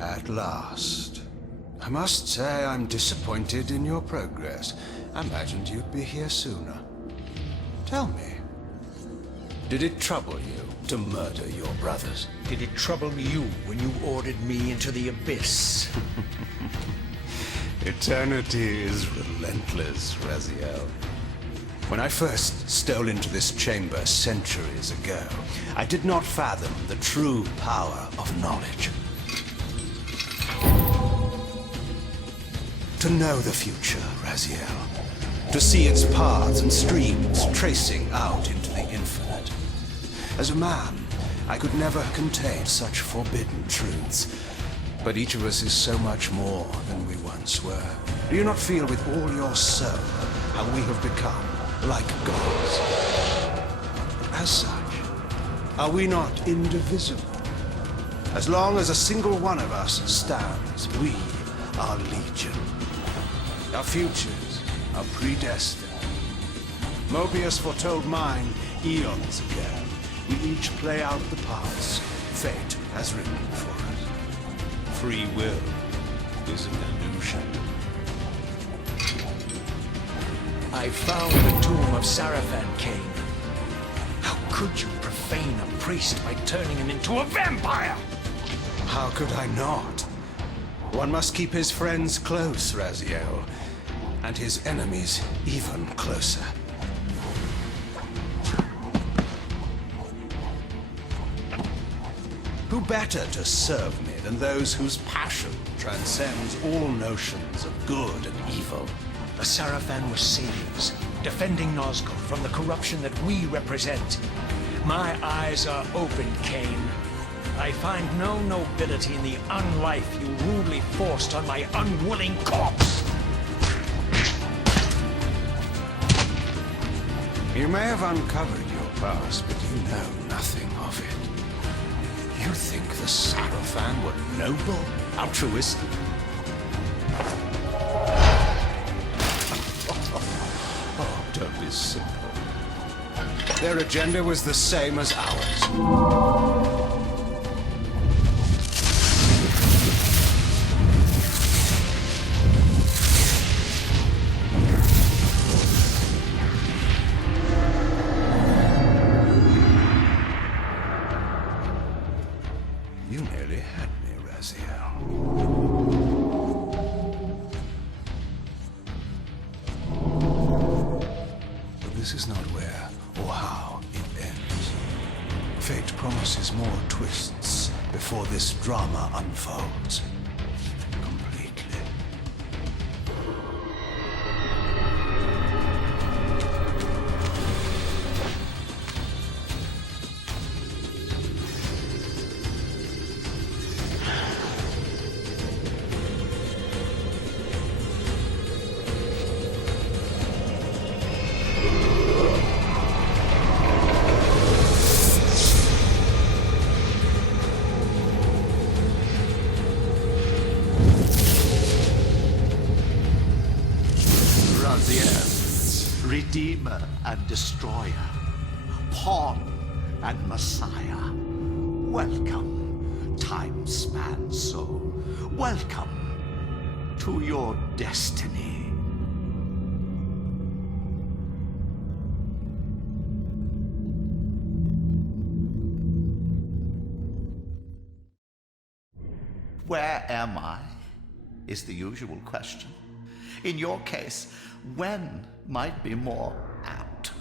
At last. I must say I'm disappointed in your progress. I imagined you'd be here sooner. Tell me, did it trouble you to murder your brothers? Did it trouble you when you ordered me into the abyss? Eternity is relentless, Raziel. When I first stole into this chamber centuries ago, I did not fathom the true power of knowledge. To know the future, Raziel. To see its paths and streams tracing out into the infinite. As a man, I could never contain such forbidden truths. But each of us is so much more than we once were. Do you not feel with all your soul how we have become like gods? As such, are we not indivisible? As long as a single one of us stands, we are legion. Our futures are predestined. Mobius foretold mine eons ago. We each play out the parts fate has written for us. Free will is an illusion. I found the tomb of Sarafan, Kain. How could you profane a priest by turning him into a vampire? How could I not? One must keep his friends close, Raziel, and his enemies even closer. Who better to serve me than those whose passion transcends all notions of good and evil? The Sarafan were saviors, defending Nazgul from the corruption that we represent. My eyes are open, Kain. I find no nobility in the unlife you rudely forced on my unwilling corpse. You may have uncovered your past, but you know nothing of it. You think the Sarafan were noble, altruistic? Oh, don't be simple. Their agenda was the same as ours. You nearly had me, Raziel. But this is not where or how it ends. Fate promises more twists before this drama unfolds completely. Redeemer and Destroyer, Pawn and Messiah. Welcome, time-span soul. Welcome to your destiny. Where am I? Is the usual question. In your case, when might be more apt.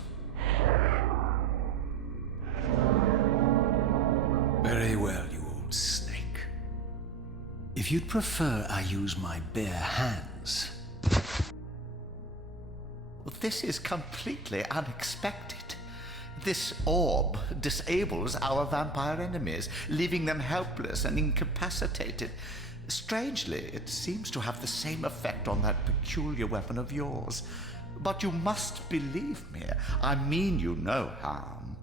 Very well, you old snake. If you'd prefer I use my bare hands... This is completely unexpected. This orb disables our vampire enemies, leaving them helpless and incapacitated. Strangely, it seems to have the same effect on that peculiar weapon of yours. But you must believe me. I mean you no harm.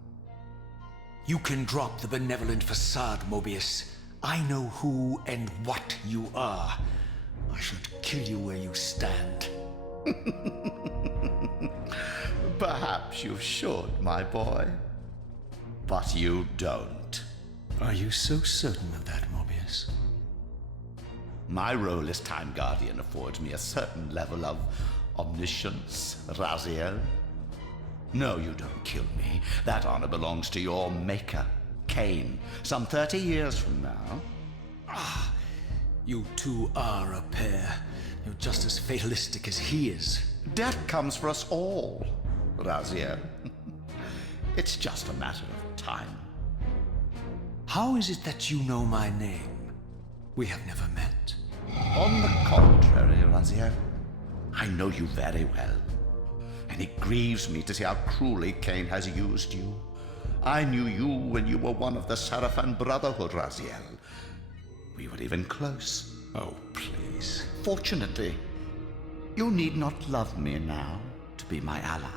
You can drop the benevolent facade, Mobius. I know who and what you are. I should kill you where you stand. Perhaps you should, my boy. But you don't. Are you so certain of that, Mobius? My role as Time Guardian affords me a certain level of omniscience, Raziel. No, you don't kill me. That honor belongs to your maker, Kain, some 30 years from now. You two are a pair. You're just as fatalistic as he is. Death comes for us all, Raziel. It's just a matter of time. How is it that you know my name? We have never met. On the contrary, Raziel, I know you very well. And it grieves me to see how cruelly Kain has used you. I knew you when you were one of the Sarafan Brotherhood, Raziel. We were even close. Oh, please. Fortunately, you need not love me now to be my ally.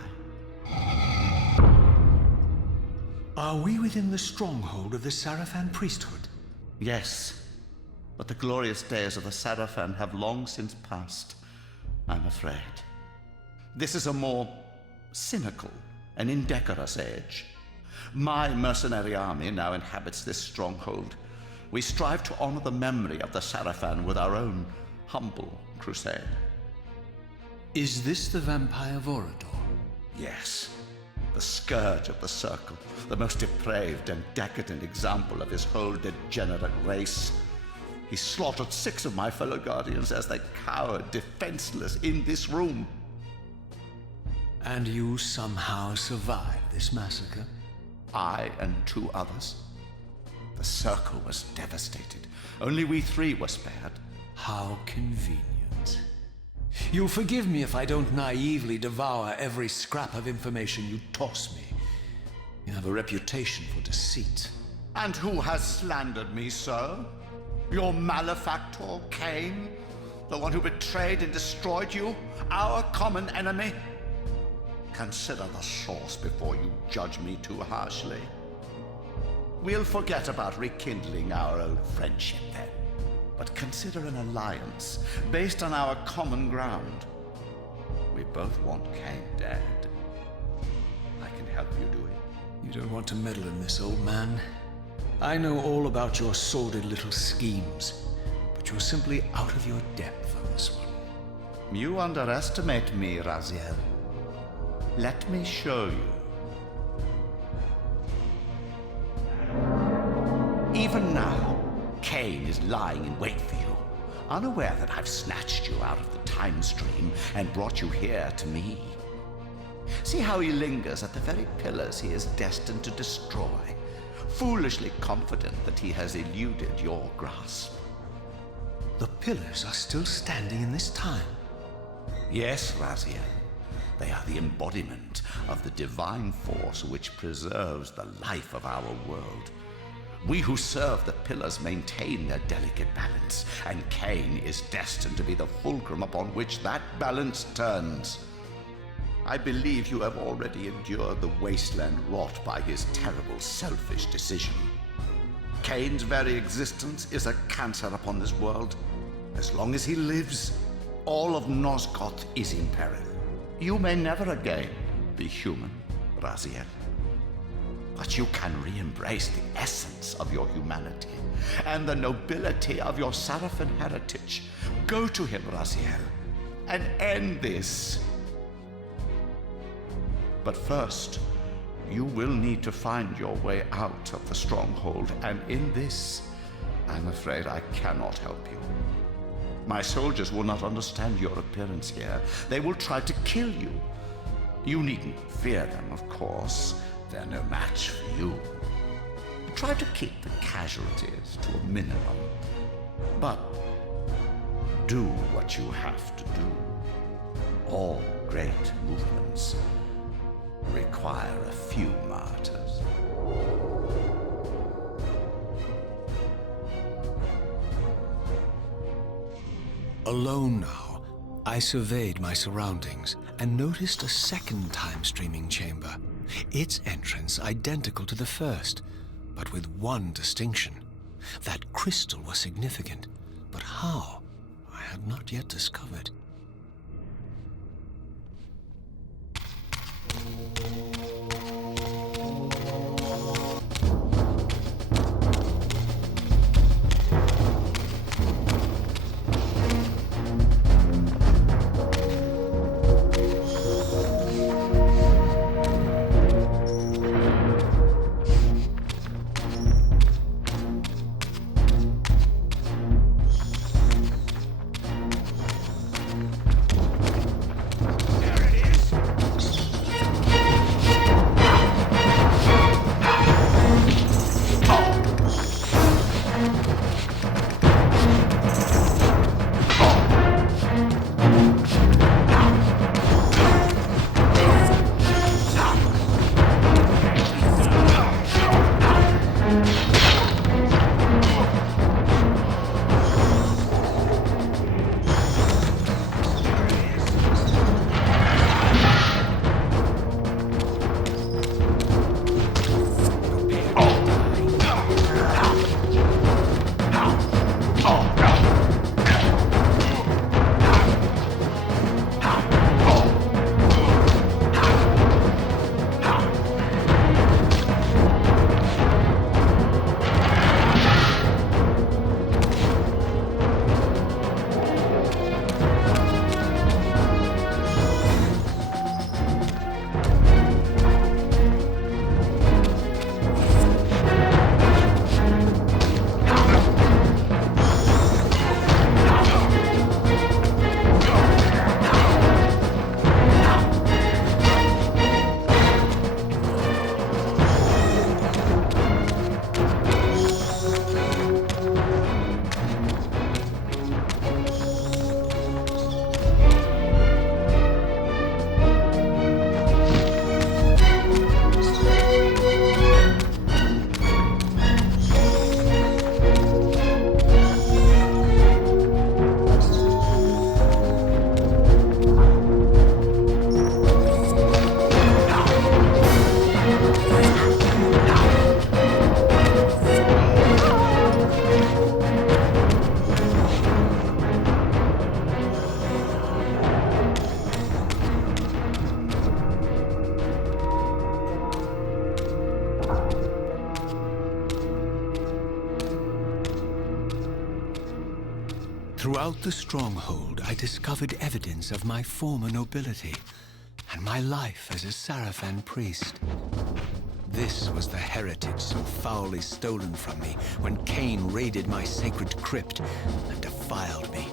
Are we within the stronghold of the Sarafan priesthood? Yes, but the glorious days of the Sarafan have long since passed, I'm afraid. This is a more cynical and indecorous age. My mercenary army now inhabits this stronghold. We strive to honor the memory of the Sarafan with our own humble crusade. Is this the vampire Vorador? Yes, the scourge of the Circle, the most depraved and decadent example of his whole degenerate race. He slaughtered 6 of my fellow Guardians as they cowered defenseless in this room. And you somehow survived this massacre? I and 2 others. The Circle was devastated. Only we 3 were spared. How convenient. You'll forgive me if I don't naively devour every scrap of information you toss me. You have a reputation for deceit. And who has slandered me so? Your malefactor, Kain? The one who betrayed and destroyed you? Our common enemy? Consider the source before you judge me too harshly. We'll forget about rekindling our old friendship then, but consider an alliance based on our common ground. We both want Kain dead. I can help you do it. You don't want to meddle in this, old man. I know all about your sordid little schemes, but you're simply out of your depth on this one. You underestimate me, Raziel. Let me show you. Even now, Kain is lying in wait for you, unaware that I've snatched you out of the time stream and brought you here to me. See how he lingers at the very pillars he is destined to destroy, foolishly confident that he has eluded your grasp. The pillars are still standing in this time. Yes, Raziel. They are the embodiment of the divine force which preserves the life of our world. We who serve the pillars maintain their delicate balance, and Kain is destined to be the fulcrum upon which that balance turns. I believe you have already endured the wasteland wrought by his terrible, selfish decision. Kain's very existence is a cancer upon this world. As long as he lives, all of Nosgoth is in peril. You may never again be human, Raziel. But you can re-embrace the essence of your humanity and the nobility of your Sarafan heritage. Go to him, Raziel, and end this. But first, you will need to find your way out of the stronghold, and in this, I'm afraid I cannot help you. My soldiers will not understand your appearance here. They will try to kill you. You needn't fear them, of course. They're no match for you. Try to keep the casualties to a minimum. But do what you have to do. All great movements require a few martyrs. Alone now, I surveyed my surroundings and noticed a second time-streaming chamber. Its entrance identical to the first, but with one distinction. That crystal was significant, but how? I had not yet discovered. Throughout the stronghold, I discovered evidence of my former nobility and my life as a Sarafan priest. This was the heritage so foully stolen from me when Kain raided my sacred crypt and defiled me.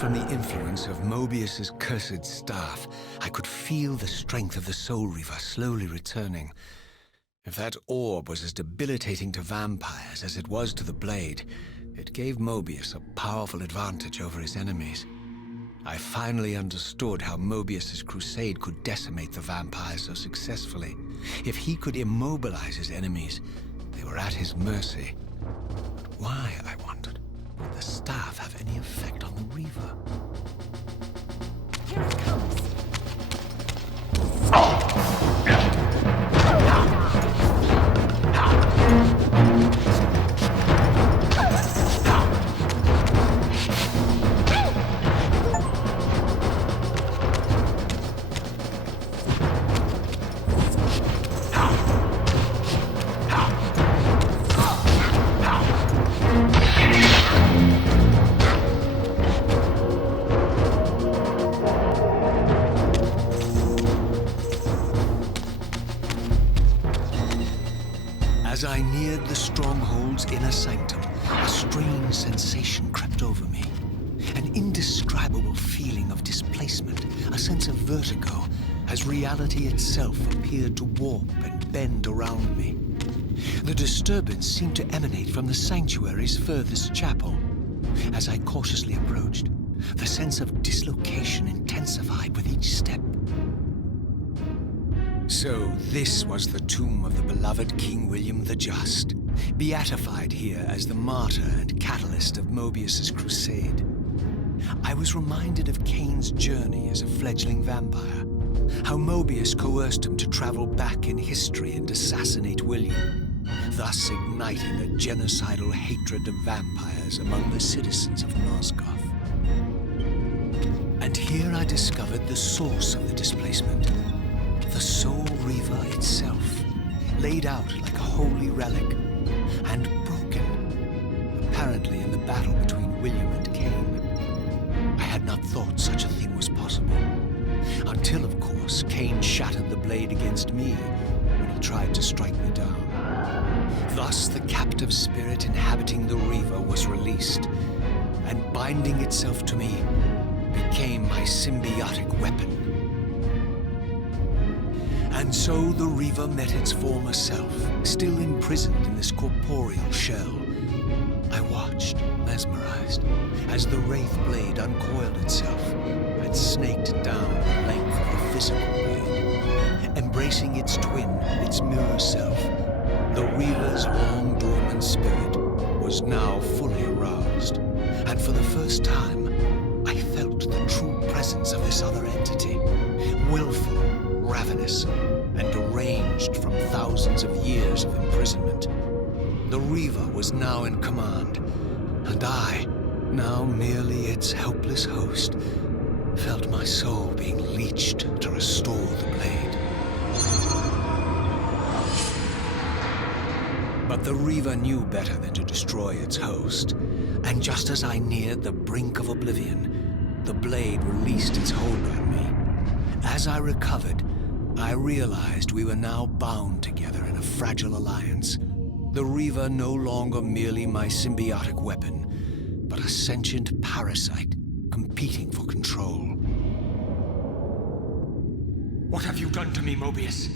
From the influence of Mobius's cursed staff, I could feel the strength of the Soul Reaver slowly returning. If that orb was as debilitating to vampires as it was to the blade, it gave Mobius a powerful advantage over his enemies. I finally understood how Mobius's crusade could decimate the vampires so successfully. If he could immobilize his enemies, they were at his mercy. But why, I wondered? Would the staff have any effect on the Reaver? Here it comes. As I neared the stronghold's inner sanctum, a strange sensation crept over me. An indescribable feeling of displacement, a sense of vertigo, as reality itself appeared to warp and bend around me. The disturbance seemed to emanate from the sanctuary's furthest chapel. As I cautiously approached, the sense of dislocation intensified with each step. So this was the tomb of the beloved King William the Just, beatified here as the martyr and catalyst of Mobius's crusade. I was reminded of Kain's journey as a fledgling vampire, how Mobius coerced him to travel back in history and assassinate William, thus igniting a genocidal hatred of vampires among the citizens of Nosgoth. And here I discovered the source of the displacement. The Soul Reaver itself, laid out like a holy relic, and broken, apparently in the battle between William and Kain. I had not thought such a thing was possible, until, of course, Kain shattered the blade against me when he tried to strike me down. Thus, the captive spirit inhabiting the Reaver was released, and binding itself to me became my symbiotic weapon. And so the Reaver met its former self, still imprisoned in this corporeal shell. I watched, mesmerized, as the Wraith Blade uncoiled itself and snaked down the length of the physical blade, embracing its twin, its mirror self. The Reaver's long-dormant spirit was now fully aroused, and for the first time, I felt the true presence of this other entity, willful, ravenous, and deranged from thousands of years of imprisonment. The Reaver was now in command, and I, now merely its helpless host, felt my soul being leeched to restore the blade. But the Reaver knew better than to destroy its host, and just as I neared the brink of oblivion, the blade released its hold on me. As I recovered, I realized we were now bound together in a fragile alliance. The Reaver no longer merely my symbiotic weapon, but a sentient parasite competing for control. What have you done to me, Mobius?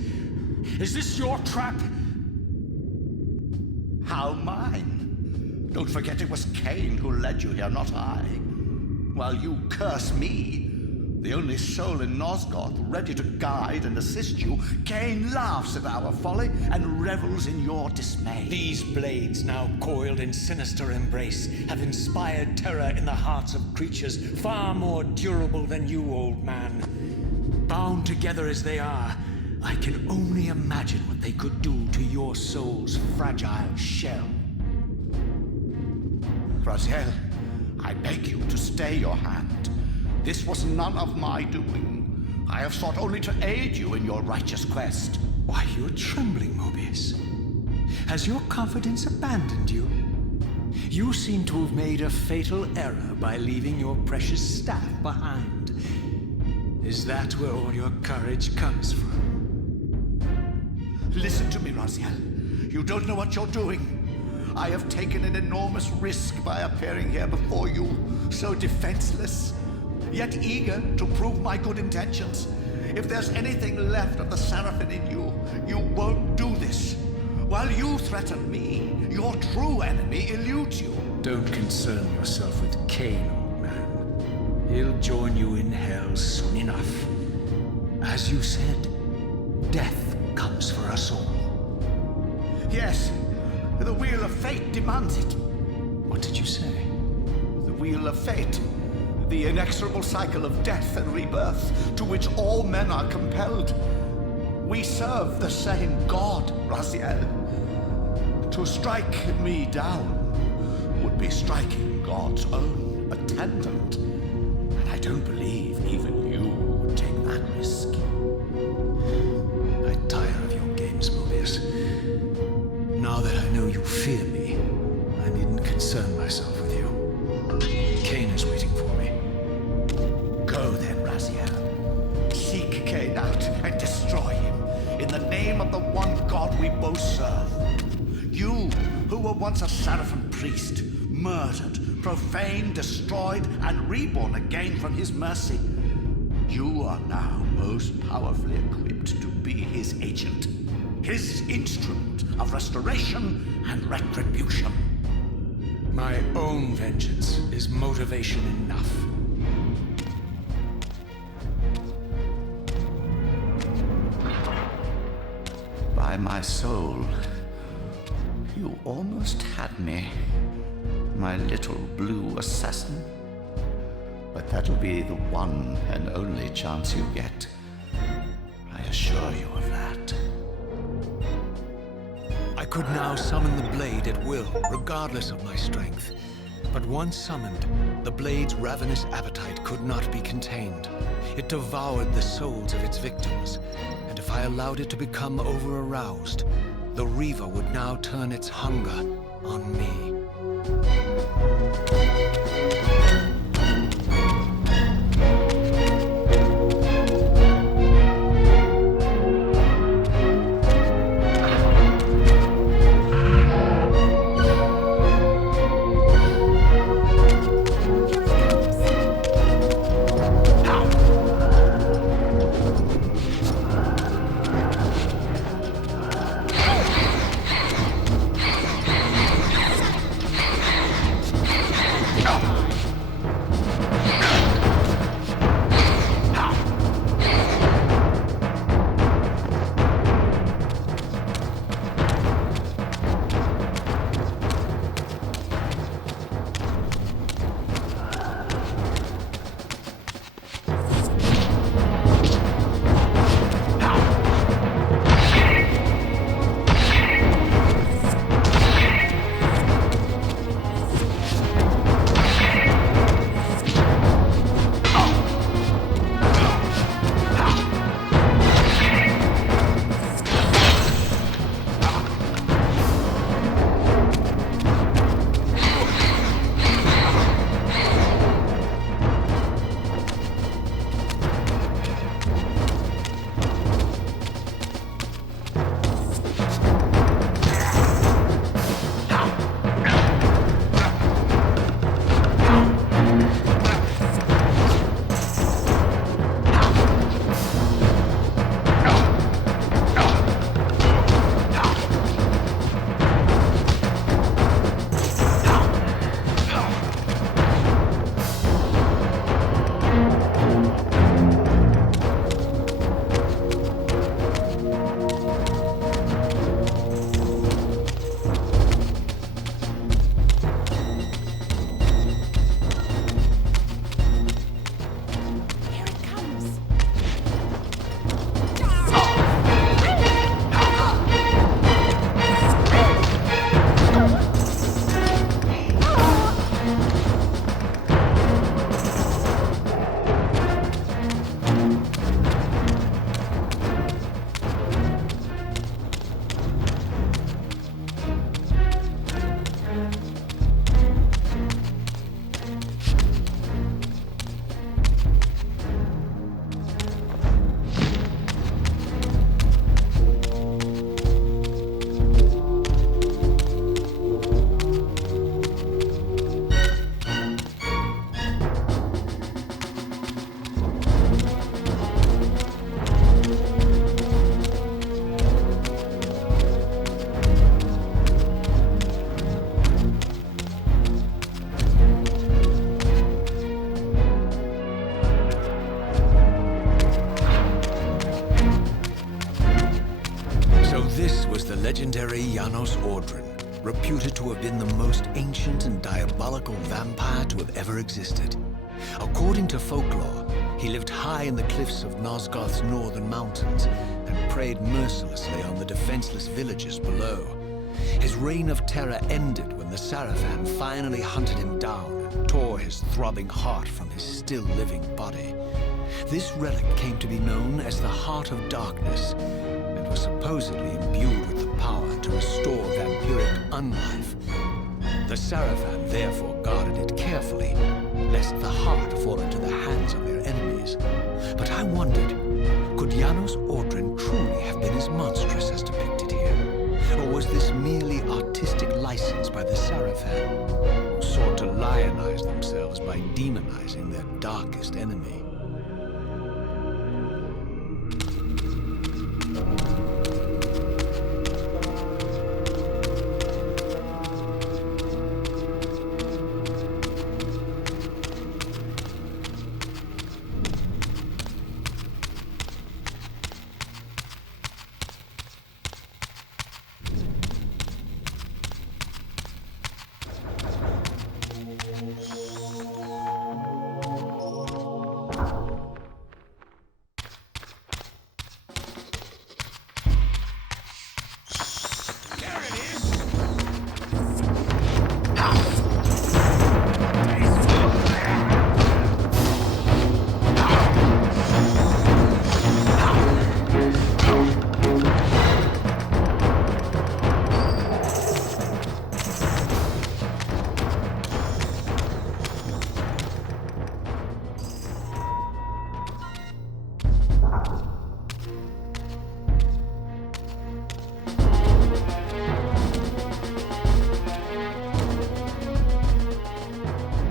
Is this your trap? How mine? Don't forget it was Kain who led you here, not I. While you curse me, the only soul in Nosgoth ready to guide and assist you, Kain laughs at our folly and revels in your dismay. These blades, now coiled in sinister embrace, have inspired terror in the hearts of creatures far more durable than you, old man. Bound together as they are, I can only imagine what they could do to your soul's fragile shell. Raziel, I beg you to stay your hand. This was none of my doing. I have sought only to aid you in your righteous quest. Why, you're trembling, Mobius. Has your confidence abandoned you? You seem to have made a fatal error by leaving your precious staff behind. Is that where all your courage comes from? Listen to me, Raziel. You don't know what you're doing. I have taken an enormous risk by appearing here before you, so defenseless, yet eager to prove my good intentions. If there's anything left of the Seraphim in you, you won't do this. While you threaten me, your true enemy eludes you. Don't concern yourself with Kain, old man. He'll join you in hell soon enough. As you said, death comes for us all. Yes, the Wheel of Fate demands it. What did you say? The Wheel of Fate. The inexorable cycle of death and rebirth to which all men are compelled. We serve the same God, Raziel. To strike me down would be striking God's own attendant. And I don't believe even you would take that risk. I tire of your games, Mobius. Now that I know you fear me, I needn't concern myself with you. Kain is waiting for me. Go then, Raziel. Seek Kain out and destroy him in the name of the one God we both serve. You, who were once a Seraphim priest, murdered, profaned, destroyed, and reborn again from his mercy. You are now most powerfully equipped to be his agent, his instrument of restoration and retribution. My own vengeance is motivation enough. By my soul, you almost had me, my little blue assassin. But that'll be the one and only chance you get. I assure you of that. I could now summon the blade at will, regardless of my strength. But once summoned, the blade's ravenous appetite could not be contained. It devoured the souls of its victims, and if I allowed it to become over-aroused, the Reaver would now turn its hunger on me. legendary Janos Ordrin, reputed to have been the most ancient and diabolical vampire to have ever existed. According to folklore, he lived high in the cliffs of Nosgoth's northern mountains and preyed mercilessly on the defenseless villages below. His reign of terror ended when the Sarafan finally hunted him down and tore his throbbing heart from his still-living body. This relic came to be known as the Heart of Darkness, and was supposedly imbued with the power to restore vampiric unlife. The Sarafan therefore guarded it carefully, lest the heart fall into the hands of their enemies. But I wondered, could Janos Ordrin truly have been as monstrous as depicted here? Or was this merely artistic license by the Sarafan, who sought to lionize themselves by demonizing their darkest enemy?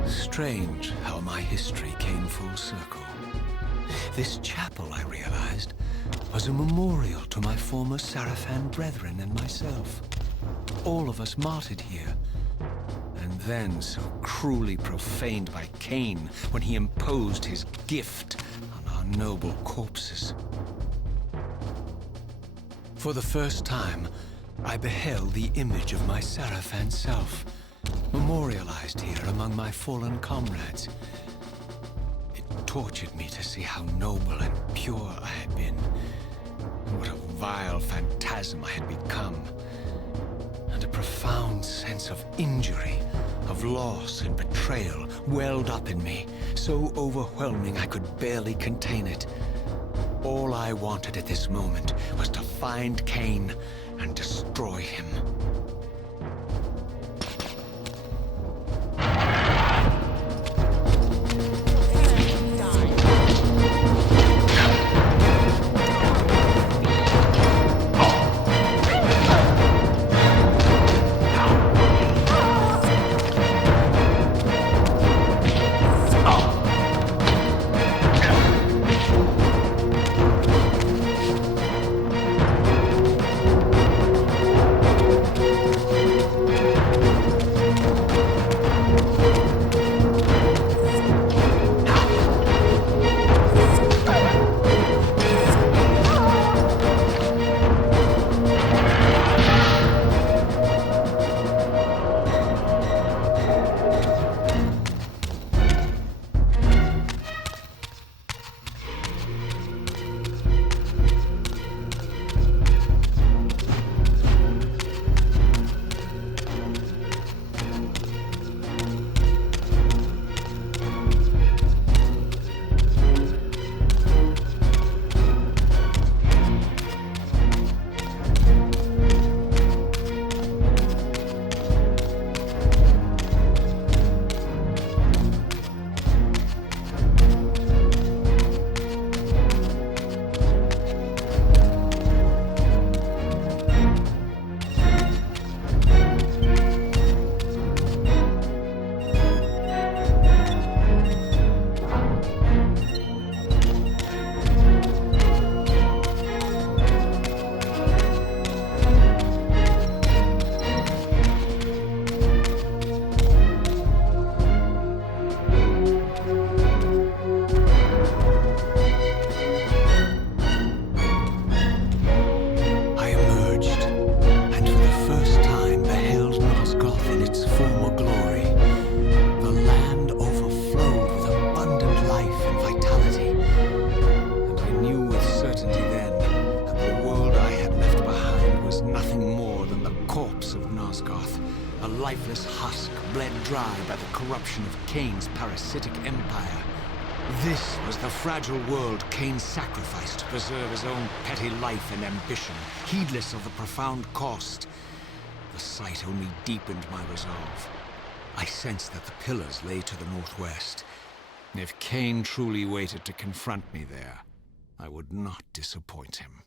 Strange how my history came full circle. This chapel, I realized, was a memorial to my former Sarafan brethren and myself. All of us martyred here, and then so cruelly profaned by Kain when he imposed his gift on our noble corpses. For the first time, I beheld the image of my Sarafan self, memorialized here among my fallen comrades. It tortured me to see how noble and pure I had been, and what a vile phantasm I had become. And a profound sense of injury, of loss and betrayal welled up in me, so overwhelming I could barely contain it. All I wanted at this moment was to find Kain and destroy him. lifeless husk bled dry by the corruption of Kain's parasitic empire. This was the fragile world Kain sacrificed to preserve his own petty life and ambition, heedless of the profound cost. The sight only deepened my resolve. I sensed that the pillars lay to the northwest. If Kain truly waited to confront me there, I would not disappoint him.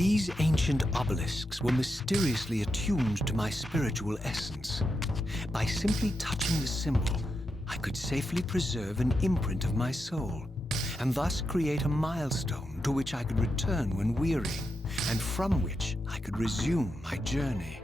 These ancient obelisks were mysteriously attuned to my spiritual essence. By simply touching the symbol, I could safely preserve an imprint of my soul, and thus create a milestone to which I could return when weary, and from which I could resume my journey.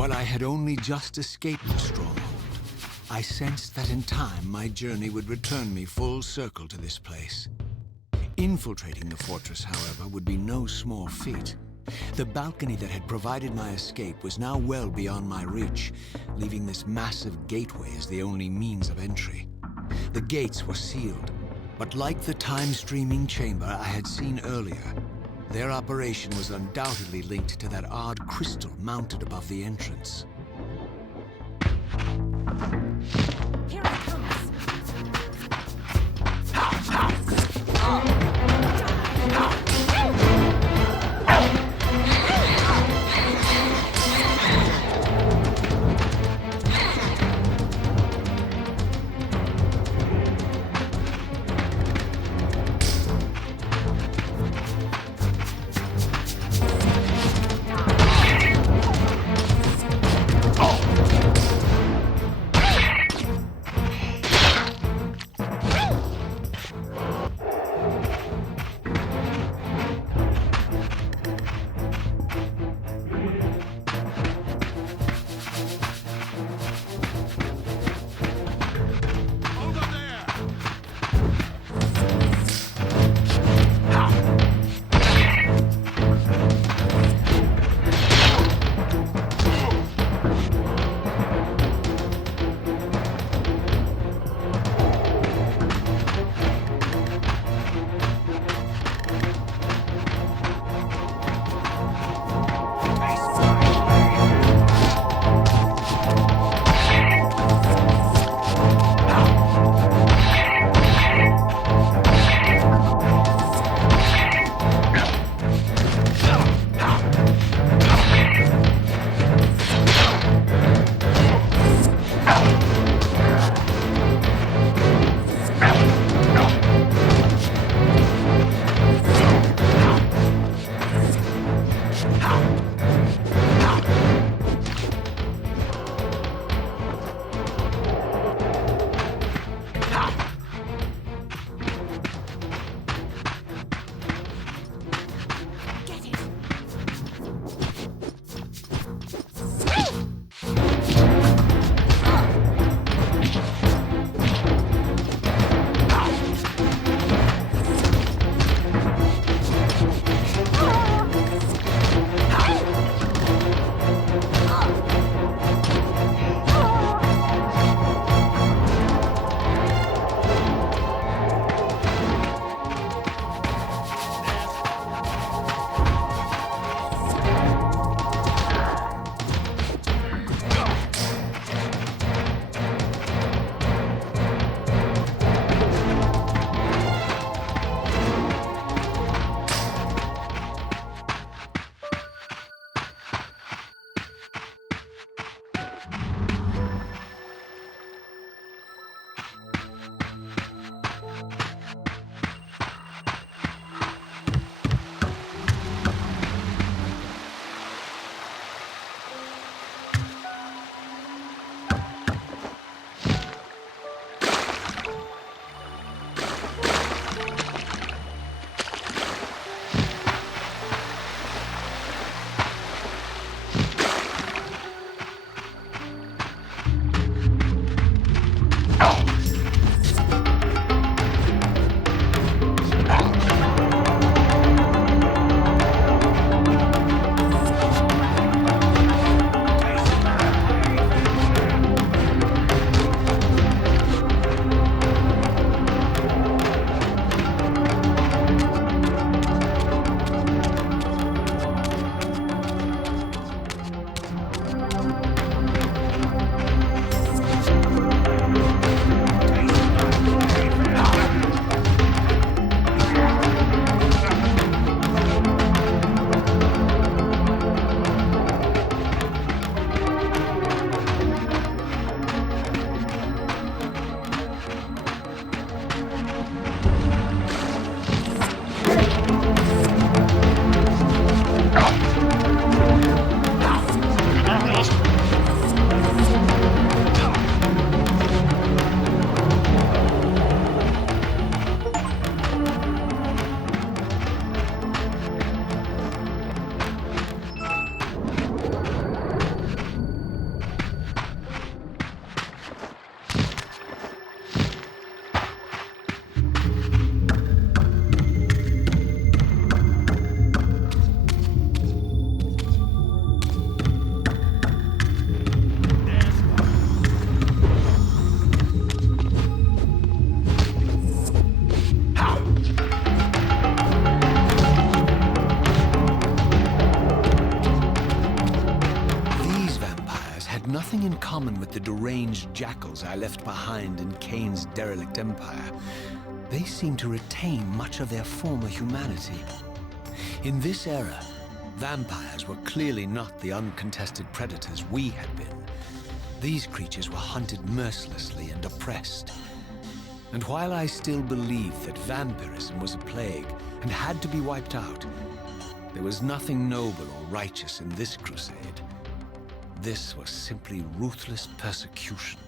While I had only just escaped the stronghold, I sensed that in time my journey would return me full circle to this place. Infiltrating the fortress, however, would be no small feat. The balcony that had provided my escape was now well beyond my reach, leaving this massive gateway as the only means of entry. The gates were sealed, but like the time-streaming chamber I had seen earlier, their operation was undoubtedly linked to that odd crystal mounted above the entrance. Here it comes. nothing in common with the deranged jackals I left behind in Kain's derelict empire. They seem to retain much of their former humanity. In this era, vampires were clearly not the uncontested predators we had been. These creatures were hunted mercilessly and oppressed. And while I still believed that vampirism was a plague and had to be wiped out, there was nothing noble or righteous in this crusade. This was simply ruthless persecution.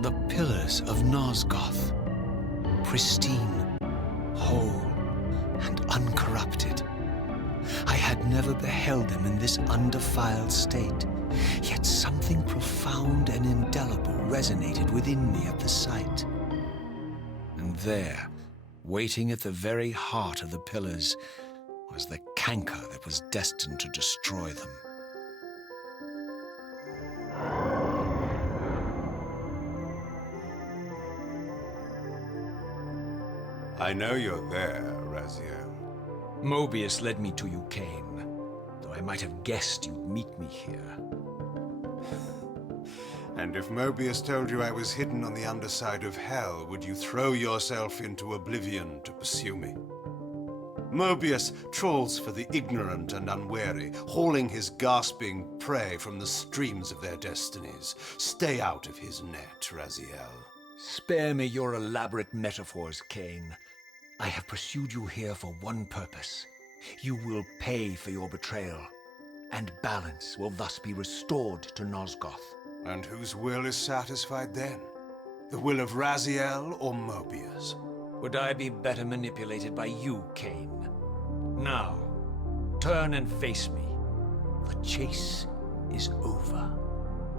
The pillars of Nosgoth, pristine, whole, and uncorrupted. I had never beheld them in this undefiled state, yet something profound and indelible resonated within me at the sight. And there, waiting at the very heart of the pillars, was the canker that was destined to destroy them. I know you're there, Raziel. Mobius led me to you, Kain, though I might have guessed you'd meet me here. And if Mobius told you I was hidden on the underside of hell, would you throw yourself into oblivion to pursue me? Mobius trawls for the ignorant and unwary, hauling his gasping prey from the streams of their destinies. Stay out of his net, Raziel. Spare me your elaborate metaphors, Kain. I have pursued you here for one purpose. You will pay for your betrayal, and balance will thus be restored to Nosgoth. And whose will is satisfied then? The will of Raziel or Mobius? Would I be better manipulated by you, Kain? Now, turn and face me. The chase is over.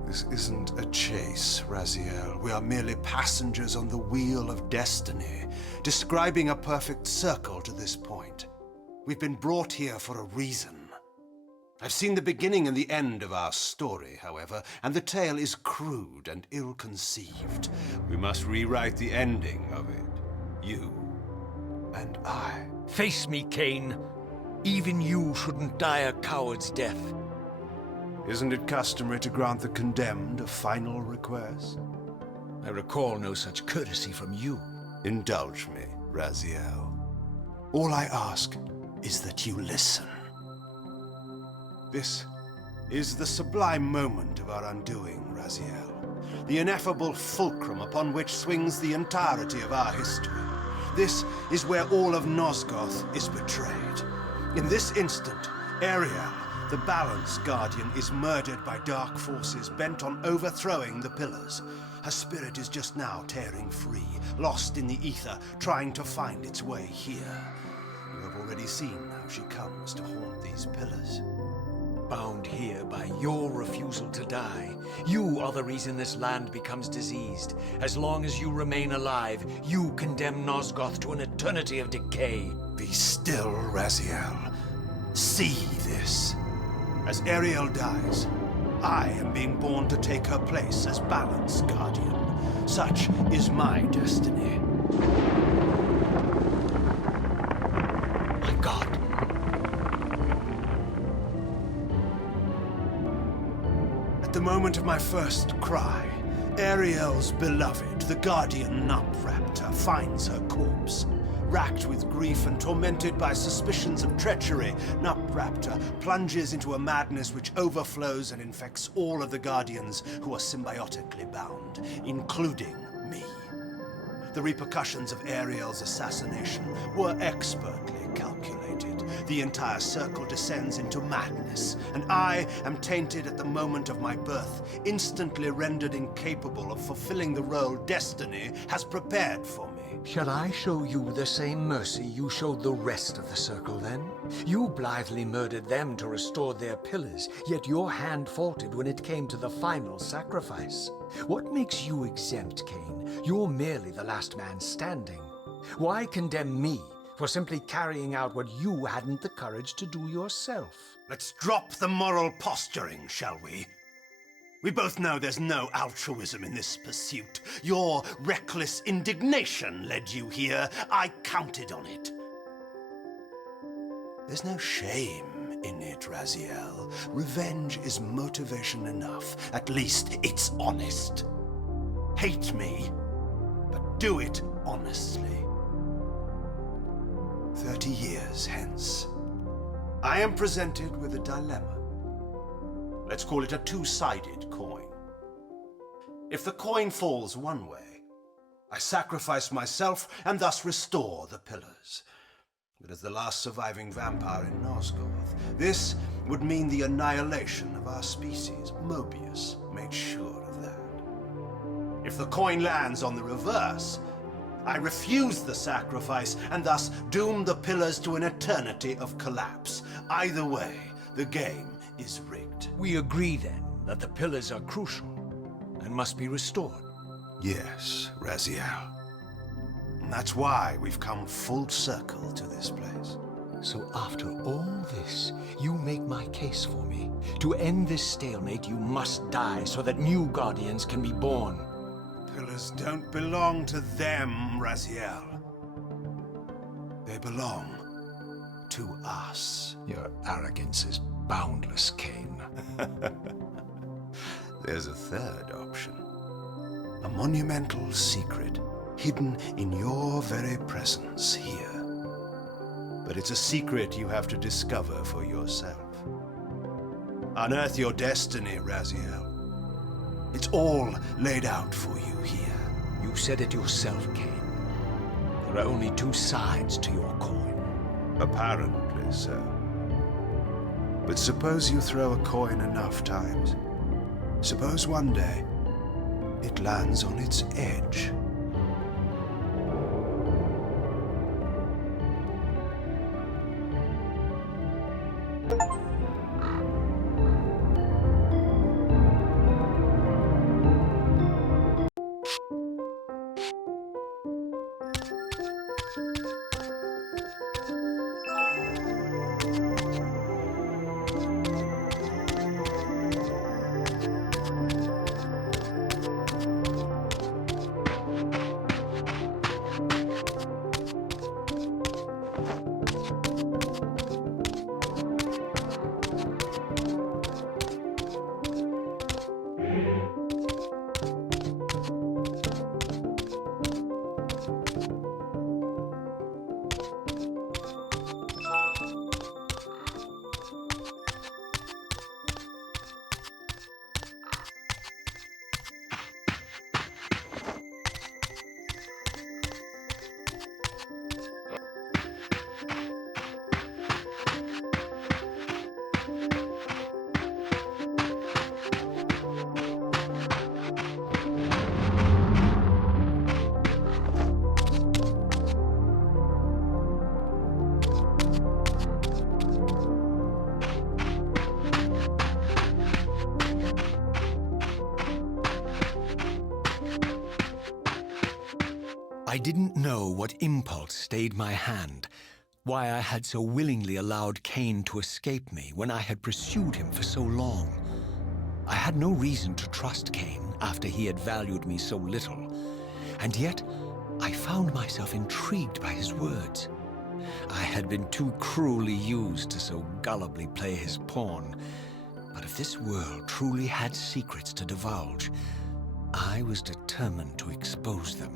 This isn't a chase, Raziel. We are merely passengers on the wheel of destiny, describing a perfect circle to this point. We've been brought here for a reason. I've seen the beginning and the end of our story, however, and the tale is crude and ill-conceived. We must rewrite the ending of it. You and I. Face me, Kain. Even you shouldn't die a coward's death. Isn't it customary to grant the condemned a final request? I recall no such courtesy from you. Indulge me, Raziel. All I ask is that you listen. This is the sublime moment of our undoing, Raziel. The ineffable fulcrum upon which swings the entirety of our history. This is where all of Nosgoth is betrayed. In this instant, Ariel, the Balance Guardian, is murdered by dark forces bent on overthrowing the pillars. Her spirit is just now tearing free, lost in the ether, trying to find its way here. You have already seen how she comes to haunt these pillars. bound here by your refusal to die. You are the reason this land becomes diseased. As long as you remain alive, you condemn Nosgoth to an eternity of decay. Be still, Raziel. See this. As Ariel dies, I am being born to take her place as Balance Guardian. Such is my destiny. My God. At the moment of my first cry, Ariel's beloved, the Guardian Nupraptor, finds her corpse. Racked with grief and tormented by suspicions of treachery, Nupraptor plunges into a madness which overflows and infects all of the Guardians who are symbiotically bound, including me. The repercussions of Ariel's assassination were expertly calculated. The entire circle descends into madness, and I am tainted at the moment of my birth, instantly rendered incapable of fulfilling the role destiny has prepared for me. Shall I show you the same mercy you showed the rest of the Circle, then? You blithely murdered them to restore their pillars, yet your hand faltered when it came to the final sacrifice. What makes you exempt, Kain? You're merely the last man standing. Why condemn me for simply carrying out what you hadn't the courage to do yourself? Let's drop the moral posturing, shall we? We both know there's no altruism in this pursuit. Your reckless indignation led you here. I counted on it. There's no shame in it, Raziel. Revenge is motivation enough. At least it's honest. Hate me, but do it honestly. 30 years hence, I am presented with a dilemma. Let's call it a two-sided coin. If the coin falls one way, I sacrifice myself and thus restore the pillars. But as the last surviving vampire in Nosgoth, this would mean the annihilation of our species. Mobius made sure of that. If the coin lands on the reverse, I refuse the sacrifice and thus doom the pillars to an eternity of collapse. Either way, the game is rigged. We agree, then, that the pillars are crucial and must be restored. Yes, Raziel. And that's why we've come full circle to this place. So after all this, you make my case for me. To end this stalemate, you must die so that new Guardians can be born. Pillars don't belong to them, Raziel. They belong to us. Your arrogance is boundless, Kain. There's a third option. A monumental secret hidden in your very presence here. But it's a secret you have to discover for yourself. Unearth your destiny, Raziel. It's all laid out for you here. You said it yourself, Kain. There are only two sides to your coin. Apparently so. But suppose you throw a coin enough times. Suppose one day it lands on its edge. I didn't know what impulse stayed my hand, why I had so willingly allowed Kain to escape me when I had pursued him for so long. I had no reason to trust Kain after he had valued me so little, and yet I found myself intrigued by his words. I had been too cruelly used to so gullibly play his pawn, but if this world truly had secrets to divulge, I was determined to expose them.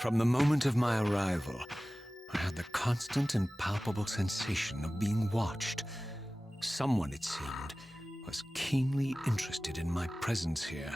From the moment of my arrival, I had the constant and palpable sensation of being watched. Someone, it seemed, was keenly interested in my presence here.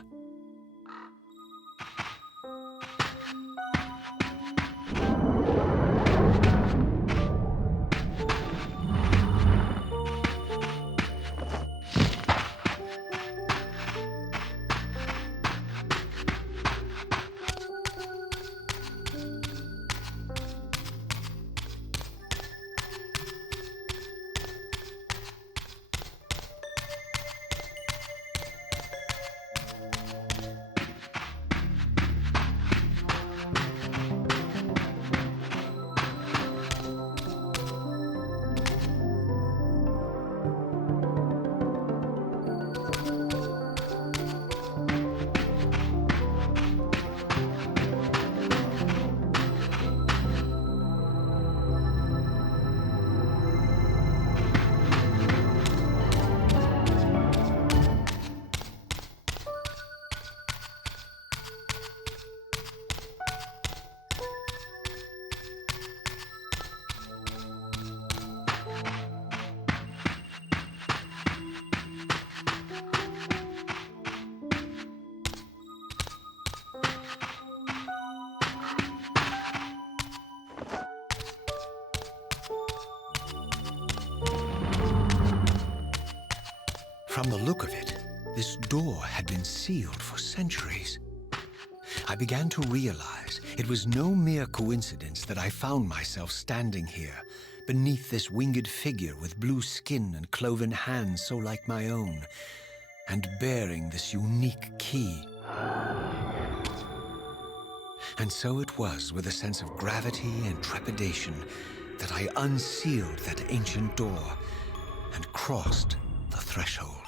From the look of it, this door had been sealed for centuries. I began to realize it was no mere coincidence that I found myself standing here, beneath this winged figure with blue skin and cloven hands so like my own, and bearing this unique key. And so it was with a sense of gravity and trepidation that I unsealed that ancient door and crossed the threshold.